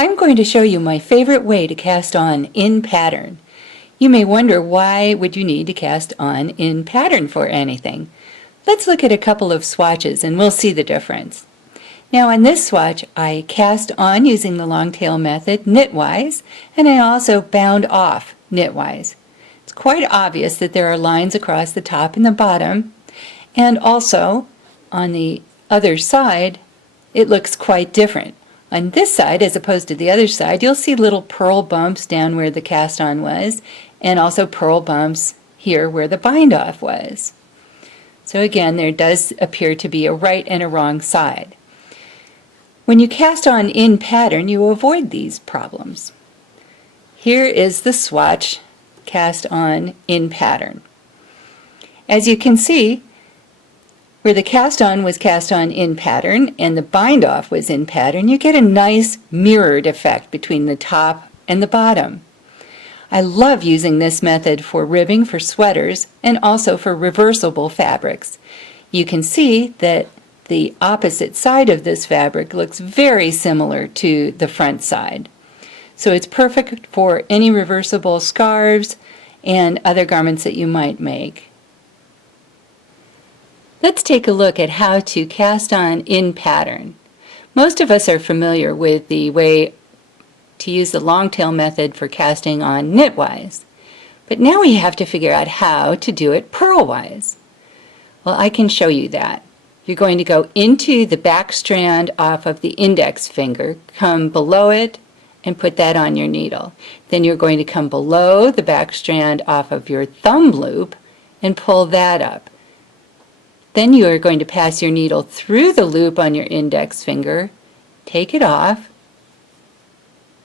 I'm going to show you my favorite way to cast on in pattern. You may wonder, why would you need to cast on in pattern for anything? Let's look at a couple of swatches and we'll see the difference. Now on this swatch I cast on using the long tail method knitwise, and I also bound off knitwise. It's quite obvious that there are lines across the top and the bottom, and also on the other side it looks quite different. On this side, as opposed to the other side, you'll see little purl bumps down where the cast on was, and also purl bumps here where the bind off was. So again, there does appear to be a right and a wrong side. When you cast on in pattern, you avoid these problems. Here is the swatch cast on in pattern. As you can see, where the cast on was cast on in pattern and the bind off was in pattern, you get a nice mirrored effect between the top and the bottom. I love using this method for ribbing for sweaters and also for reversible fabrics. You can see that the opposite side of this fabric looks very similar to the front side. So it's perfect for any reversible scarves and other garments that you might make. Let's take a look at how to cast on in pattern. Most of us are familiar with the way to use the long tail method for casting on knitwise, but now we have to figure out how to do it purlwise. Well, I can show you that. You're going to go into the back strand off of the index finger, come below it, and put that on your needle. Then you're going to come below the back strand off of your thumb loop and pull that up. Then you are going to pass your needle through the loop on your index finger, take it off,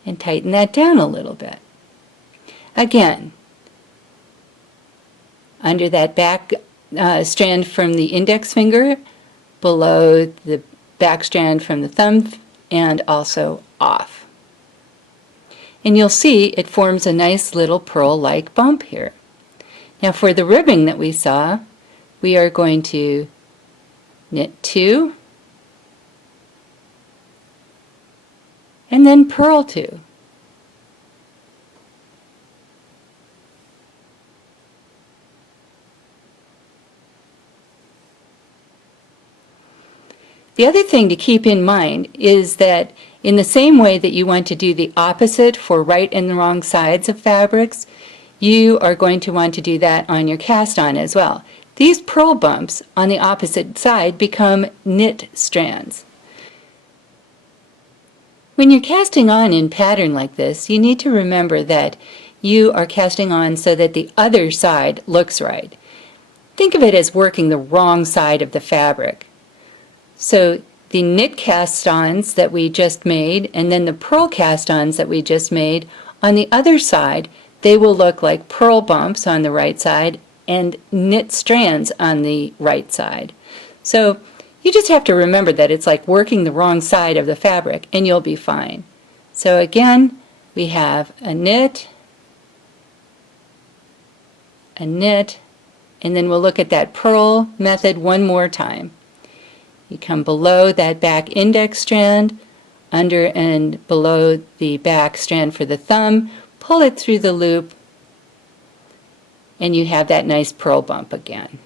and tighten that down a little bit. Again, under that back strand from the index finger, below the back strand from the thumb, and also off. And you'll see it forms a nice little purl-like bump here. Now for the ribbing that we saw, we are going to knit 2 and then purl 2. The other thing to keep in mind is that in the same way that you want to do the opposite for right and the wrong sides of fabrics, you are going to want to do that on your cast on as well. These purl bumps on the opposite side become knit strands. When you're casting on in pattern like this, you need to remember that you are casting on so that the other side looks right. Think of it as working the wrong side of the fabric. So the knit cast-ons that we just made and then the purl cast-ons that we just made, on the other side they will look like purl bumps on the right side and knit strands on the right side. So you just have to remember that it's like working the wrong side of the fabric and you'll be fine. So again, we have a knit, and then we'll look at that purl method one more time. You come below that back index strand, under and below the back strand for the thumb, pull it through the loop, and you have that nice purl bump again.